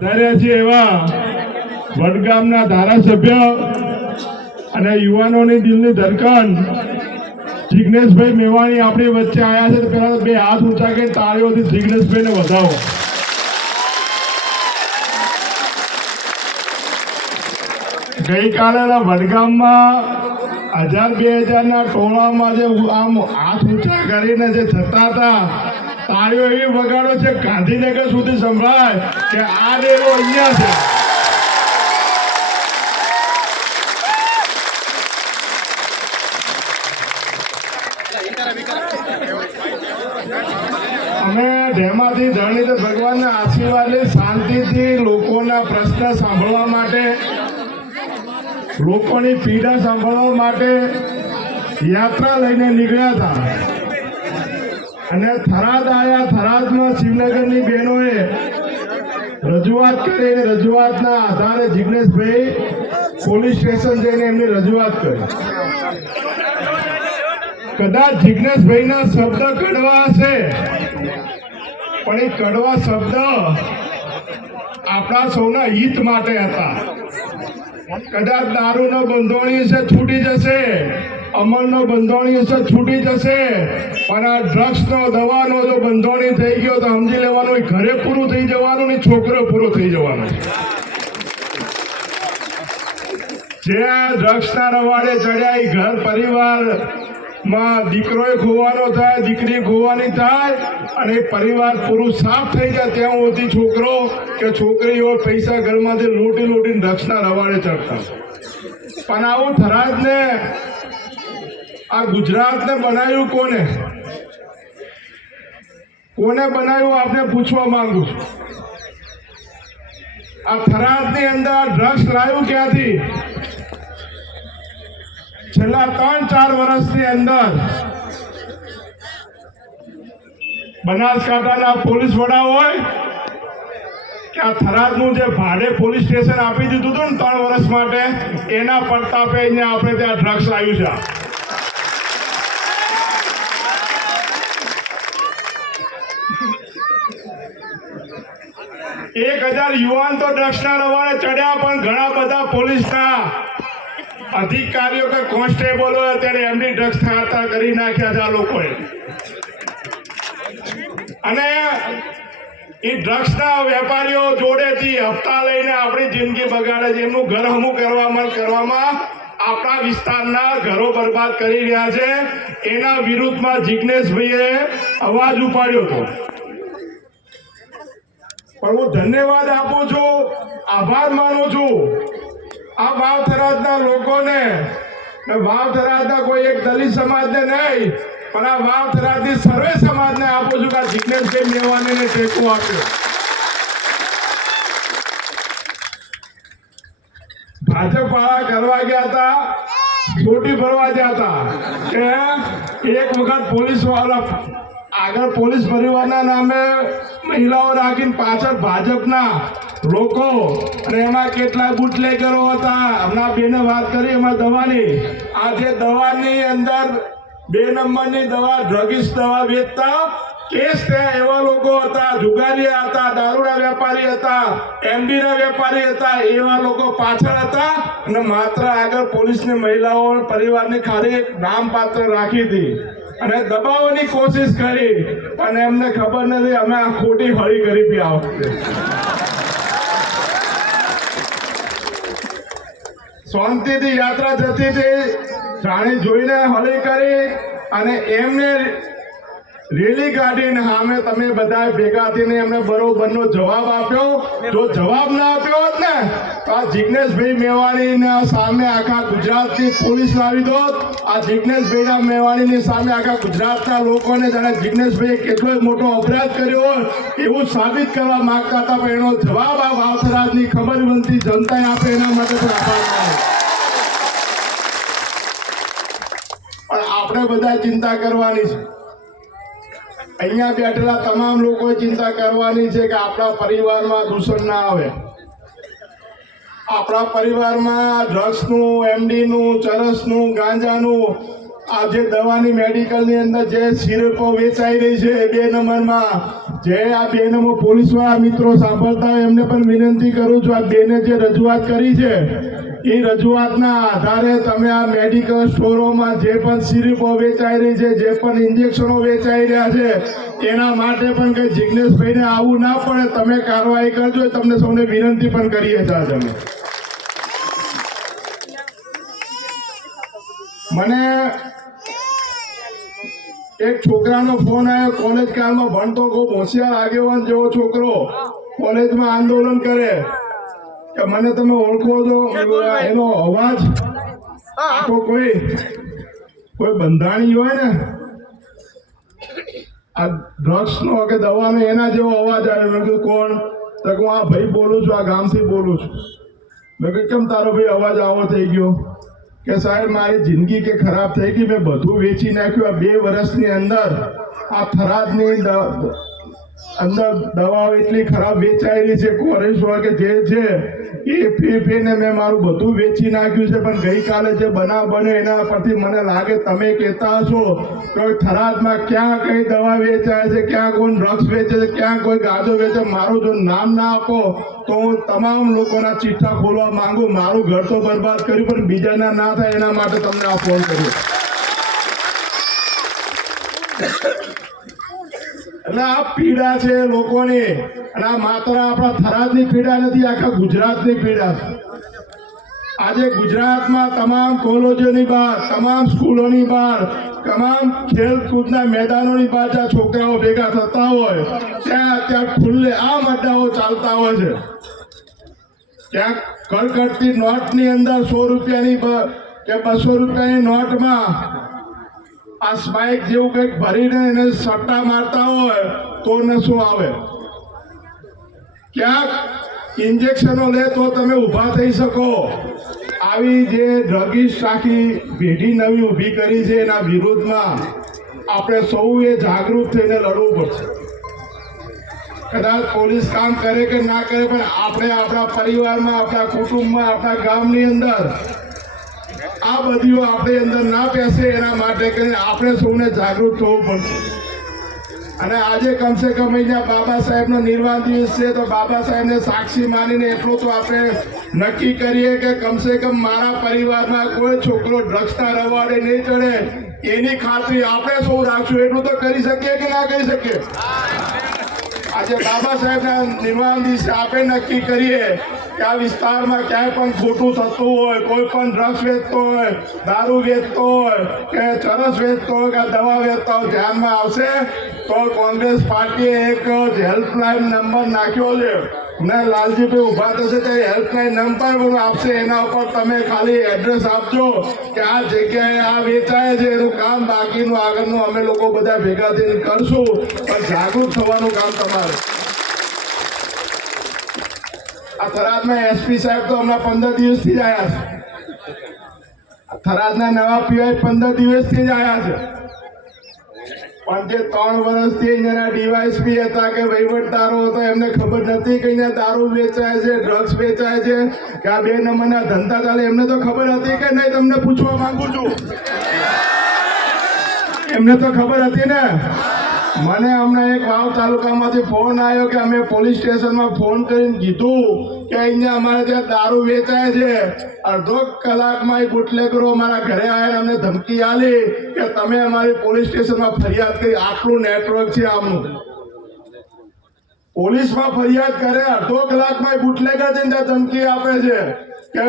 એવા વડગામના ધારાસભ્ય અને યુવાનોની દિલની ધડકન જિગ્નેશભાઈ મેવાણી આપણી વચ્ચે આવ્યા છે. પહેલા બે હાથ ઊંચા કરી તાળીઓથી જિગ્નેશભાઈને વધાવો. ગઈકાલે વડગામમાં 1000-2000 ટોળામાં જે આમ હાથ ઊંચા કરીને જે જતા હતા, તાળીઓ એવી વગાડો છે ગાંધીનગર સુધી સંભળાય કે આ ડેરો અહીંયા છે. અમે ધેમાથી ધરણીધર ભગવાનના આશીર્વાદ લઈ શાંતિથી લોકોના પ્રશ્ન સાંભળવા માટે, લોકોની પીડા સાંભળવા માટે યાત્રા લઈને નીકળ્યા હતા અને થરાદ આવ્યા. થરાદમાં શિવનગરની બહેનોએ રજૂઆત કરી. રજૂઆતના આધારે જિગ્નેશભાઈ પોલીસ સ્ટેશન જઈને એમની રજૂઆત કરી. કદાચ જિગ્નેશભાઈના શબ્દ કડવા હશે, પણ એ કડવા શબ્દ આપણા સૌના હિત માટે હતા. કદાચ દારૂનો બંધોણી હશે છૂટી જશે, અમલનો બંધોણી હશે છૂટી જશે, પણ આ ડ્રગ્સનો દવાનો જો બંધોણી થઈ ગયો તો સમજી લેવાનું ઘરે પૂરું થઈ જવાનું ને છોકરો પૂરો થઈ જવાનો. જે આ ડ્રગ્સના રવાડે ચડ્યા એ ઘર પરિવારમાં દીકરોએ ખોવાનો થાય, દીકરી ખોવાની થાય અને પરિવાર પૂરું સાફ થઈ જાય ત્યાં સુધી છોકરો કે છોકરીઓ પૈસા ઘરમાંથી લૂંટીને ડ્રગ્સના રવાડે ચડતા. પણ આવું થરાદને, આ ગુજરાતને બનાવ્યું કોને? કોને બનાવ્યું આપણે પૂછવા માંગુ છું. આ થરાદની અંદર ડ્રગ્સ લાવ્યું ક્યાંથી? છેલ્લા 3-4 વર્ષની અંદર બનાસકાંઠાના પોલીસ વડા હોય કે આ થરાદનું જે ભાડે પોલીસ સ્ટેશન આપી દીધું હતું ને 3 વર્ષ માટે, એના પ્રતાપે અહીંયા આપણે ત્યાં ડ્રગ્સ લાવ્યું છે. 1000 યુવાન તો ડ્રગ્સના રવાડે ચડ્યા, પણ ઘણા બધા પોલીસના અધિકારીઓ કે કોન્સ્ટેબલો અત્યારે એમની ડ્રગ્સ ખાતા કરી નાખ્યા છે આ લોકોએ. અને એ ડ્રગ્સના વેપારીઓ જોડેથી હપ્તા લઈને આપણી જિંદગી બગાડે છે. એમનું ઘર હમું કરવામાં આપણા વિસ્તારના ઘરો બરબાદ કરી રહ્યા છે. એના વિરુદ્ધમાં જિગ્નેશભાઈએ અવાજ ઉપાડ્યો હતો. પણ હું ધન્યવાદ આપું છું, આભાર માનું છું આ વાવ થરાદના લોકોને. વાવ થરાદના કોઈ એક દલિત સમાજને નહીં, પણ આ વાવ થરાદની સર્વે સમાજને આપું છું કે જિગ્નેશભાઈ મેવાણીને ટેકો આપ્યો. ભાજપ વાળા કરવા ગયા હતા, છોટી ભરવા ગયા હતા કે એક વખત પોલીસ વાળા આગળ પોલીસ પરિવારના નામે મહિલાઓ રાખીને પાછળ ભાજપના લોકો, અને એમાં કેટલા બુટલેગરો હતા. હમણાં બેને વાત કરી એમાં દવાની, આ જે દવાની અંદર 2 નંબરની દવા, ડ્રગિસ્ટ દવા વેચતા કેસ થયા એવા લોકો હતા. જુગારીયા હતા, દારૂના વેપારી હતા, એમડીના વેપારી હતા, એવા લોકો પાછળ હતા. અને માત્ર આગળ પોલીસની મહિલાઓ પરિવારની ખાલી એક નામપાત્ર રાખી હતી અને દબાવવાની કોશિશ કરી, પણ એમને ખબર નથી અમે આ ખોટી હળી કરી હતી. આ વખતે શાંતિથી યાત્રા જતી હતી, જાણી જોઈને હળી કરી અને એમને રેલી કાઢીને સામે તમે બધા ભેગા થઈને એમને બરોબરનો જવાબ આપ્યો. જો જવાબ ના આપ્યો હોત ને તો આ જિગ્નેશભાઈ મેવાણીના સામે આખા ગુજરાતની પોલીસ લાવી દોત. આ જિગ્નેશભાઈના મેવાણીની સામે આખા ગુજરાતના લોકોને જાણે જિગ્નેશભાઈએ કેટલો મોટો અપરાધ કર્યો હોય એવું સાબિત કરવા માંગતા હતા. પણ એનો જવાબ આ વાવ થરાદની ખબરવંતી જનતાએ આપે, એના માટે પણ આભાર માનું. પણ આપણે બધા ચિંતા કરવાની છે. અહીંયા બેઠેલા તમામ લોકો ચિંતા કરવાની છે કે આપણા પરિવારમાં દૂષણ ના આવે. આપણા પરિવારમાં ડ્રગ્સનું, એમડીનું, ચરસનું, ગાંજાનું આ જે દવાની મેડિકલની અંદર જે સિરપો વેચાઈ રહી છે 2 નંબરમાં, જે આ 2 નંબર પોલીસવાળા મિત્રો સાંભળતા હોય એમને પણ વિનંતી કરું છું, આ બેને જે રજૂઆત કરી છે એ રજૂઆતના આધારે તમે આ મેડિકલ સ્ટોરોમાં જે પણ સિરપો વેચાઈ રહી છે, જે પણ ઇન્જેક્શનો વેચાઈ રહ્યા છે, એના માટે પણ કંઈ જિજ્ઞેશભાઈને આવવું ના પડે, તમે કાર્યવાહી કરજો. તમને સૌને વિનંતી પણ કરીએ છીએ. તમે મને એક છોકરાનો ફોન આવ્યો, કોલેજ કાળમાં ભણતો, ખૂબ હોશિયાર આગેવાન જેવો છોકરો, કોલેજમાં આંદોલન કરે કે મને તમે ઓળખો છો? એનો અવાજ આખો કોઈ બંધાણી હોય ને આ ડ્રગ્સનો કે દવાનો, એના જેવો અવાજ આવે. મેં કીધું કોણ? તો હું આ ભાઈ બોલું છું, આ ગામથી બોલું છું. મેં કીધું કેમ તારો ભાઈ અવાજ આવો થઈ ગયો? કે સાહેબ મારી જિંદગી કે ખરાબ થઈ ગઈ, મેં બધું વેચી નાખ્યું. આ 2 વર્ષની અંદર આ થરાદની અંદર દવાઓ એટલી ખરાબ વેચાયેલી છે, કોરેશ્વર કે જે છે એ પીને મેં મારું બધું વેચી નાખ્યું છે. પણ ગઈકાલે જે બનાવ બન્યો એના પરથી મને લાગે તમે કહેતા હશો કે થરાદમાં ક્યાં કઈ દવા વેચાય છે, ક્યાં કોઈ ડ્રગ્સ વેચે છે, ક્યાં કોઈ ગાંજો વેચે. મારું જો નામ ના આપો તો હું તમામ લોકોના ચિઠ્ઠા ખોલવા માંગુ. મારું ઘર તો બરબાદ કર્યું, પણ બીજાના ના થાય એના માટે તમને આ ફોન કર્યો. એટલે આ પીડા છે લોકોની, અને આ માત્ર આપણા થરાદની પીડા નથી, આખા ગુજરાતની પીડા છે. આજે ગુજરાતમાં તમામ કોલેજોની બહાર, તમામ સ્કૂલોની બહાર, તમામ ખેલકૂદના મેદાનોની બહાર જ્યાં છોકરાઓ ભેગા થતા હોય ત્યાં ખુલ્લે આમ અડ્ડાઓ ચાલતા હોય છે. ત્યાં કડકડતી નોટની અંદર 100 રૂપિયાની કે 200 રૂપિયાની નોટમાં આ સ્પાઇક જેવું કંઈક ભરીને એને સટ્ટા મારતા હોય તો નશો આવે. ક્યાંક ઇન્જેક્શનો લે તો તમે ઊભા થઈ શકો. આવી જે ડ્રગિસ્ટ આખી પેઢી નવી ઊભી કરી છે એના વિરોધમાં આપણે સૌએ જાગૃત થઈને લડવું પડશે. કદાચ પોલીસ કામ કરે કે ના કરે, પણ આપણે આપણા પરિવારમાં, આપણા કુટુંબમાં, આપણા ગામની અંદર આ બધીઓ આપણે અંદર ના બેસે એના માટે કરીને આપણે સૌને જાગૃત થવું પડશે. અને આજે કમસે કમ અહીંયા બાબા સાહેબનો નિર્વાણ દિવસ છે, તો બાબા સાહેબને સાક્ષી માનીને એટલું તો આપણે નક્કી કરીએ કે કમસે કમ મારા પરિવારમાં કોઈ છોકરો ડ્રગ્સના રવાડે નહીં ચડે, એની ખાતરી આપણે સૌ રાખશું. એટલું તો કરી શકીએ કે ના કરી શકીએ? આજે બાબા સાહેબના નિર્વાણ દિવસે આપણે નક્કી કરીએ કે આ વિસ્તારમાં ક્યાંય પણ ખોટું થતું હોય, કોઈ પણ ડ્રગ્સ વેચતો હોય, દારૂ વેચતો હોય કે ચરસ વેચતો હોય કે દવા વેચતા હોય, ધ્યાનમાં આવશે તો કોંગ્રેસ પાર્ટીએ એક હેલ્પલાઇન નંબર નાખ્યો છે ને લાલજીભાઈ ઊભા થશે તે હેલ્પલાઇન નંબર પણ આપશે. એના ઉપર તમે ખાલી એડ્રેસ આપજો કે આ જગ્યાએ આ વેચાય છે, એનું કામ બાકીનું આગળનું અમે લોકો બધા ભેગા થઈને કરશું. પણ જાગૃત થવાનું કામ તમારે. આ થરાદમાં એસપી સાહેબ તો હમણાં 15 દિવસથી જ આવ્યા છે. થરાદના નવા પીઆઈ 15 દિવસથી જ આવ્યા છે. પણ જે 3 વર્ષથી અહીંયાના ડીવાયસપી હતા કે વહીવટદારો હતા એમને ખબર નથી કે અહીંયા દારૂ વેચાય છે, ડ્રગ્સ વેચાય છે, કે આ 2 નંબરના ધંધા ચાલે. એમને તો ખબર હતી કે નહીં? તમને પૂછવા માંગુ છું, એમને તો ખબર હતી ને? મને હમણાં એક વાવ તાલુકામાંથી ફોન આવ્યો કે અમે પોલીસ સ્ટેશનમાં ફોન કરીને કીધું કે અહીંયા અમારે ત્યાં દારૂ વેચાય છે. અડધો કલાકમાં એ બુટલેગરો અમારા ઘરે આવ્યા, અમને ધમકી આલી કે તમે અમારી પોલીસ સ્ટેશનમાં ફરિયાદ કરી. આટલું નેટવર્ક છે આમનું. પોલીસમાં ફરિયાદ કરે, અડધો કલાકમાં એ બુટલેગર જઈને ધમકી આપે છે કે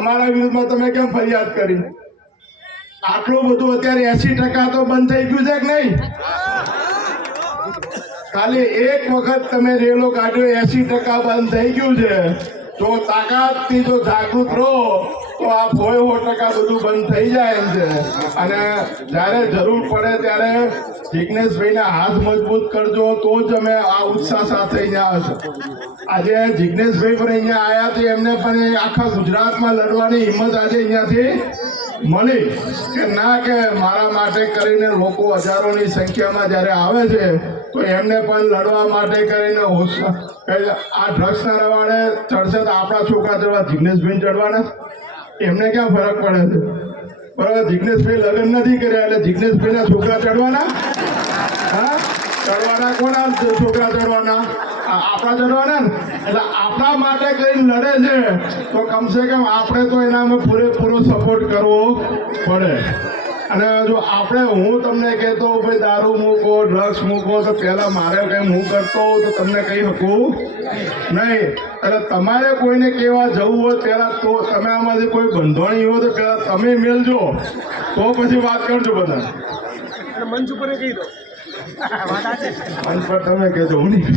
અમારા વિરુદ્ધમાં તમે કેમ ફરિયાદ કરી? આટલું બધું અત્યારે 80% તો બંધ થઈ ગયું છે કે નહીં? ખાલી એક વખત તમે રેલો કાઢ્યો 80% બંધ થઈ ગયું છે. જો તાકાતથી જો જાગૃત રહો તો આ 100% બધું બંધ થઈ જાય એમ છે. અને જ્યારે જરૂર પડે ત્યારે જિજ્ઞેશભાઈના હાથ મજબૂત કરજો તો જ અમે આ ઉત્સાહ સાથે અહીંયા આવશું. આજે જિજ્ઞેશભાઈ પણ અહીંયા આવ્યા તો એમને પણ આખા ગુજરાતમાં લડવાની હિંમત આજે અહીંયાથી મળી કે ના, કે મારા માટે કરીને લોકો હજારોની સંખ્યામાં જ્યારે આવે છે તો એમને પણ લડવા માટે કરીને આ ડ્રગ્સના રવાડે ચડશે તો આપણા છોકરા ચડવા, જિજ્ઞેશભાઈ ચડવાના, એમને ક્યાં ફરક પડે છે? બરાબર, જિજ્ઞેશભાઈ લગ્ન નથી કર્યા એટલે જિજ્ઞેશભાઈના છોકરા ચડવાના? હા, ચડવાના. કોના છોકરા ચડવાના? આપણા ચડવાના ને. એટલે આપણા માટે કઈ લડે છે તો કમસે કમ આપણે તો એનામાં પૂરેપૂરો સપોર્ટ કરવો પડે. અને જો આપણે, હું તમને કહેતો ભાઈ દારૂ મૂકો, ડ્રગ્સ મૂકો, તો પહેલાં મારે કંઈ હું કરતો હોઉં તો તમને કહી શકું નહીં. એટલે તમારે કોઈને કહેવા જવું હોય પહેલાં તો તમે આમાંથી કોઈ બંધોણી હોય તો પહેલાં તમે મેલજો, તો પછી વાત કરજો બધા. મંચ ઉપર કહી દો, મંચ પર તમે કહેજો, હું નહીં.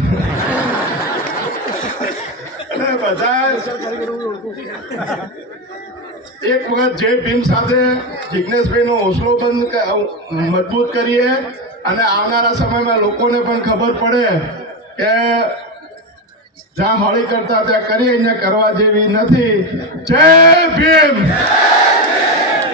એટલે બધા એક વખત જય ભીમ સાથે જિજ્ઞેશભાઈનો હોસલો મજબૂત કરીએ અને આવનારા સમયમાં લોકોને પણ ખબર પડે કે જ્યાં હોળી કરતા ત્યાં કરીએ, અહીંયા કરવા જેવી નથી. જય ભીમ.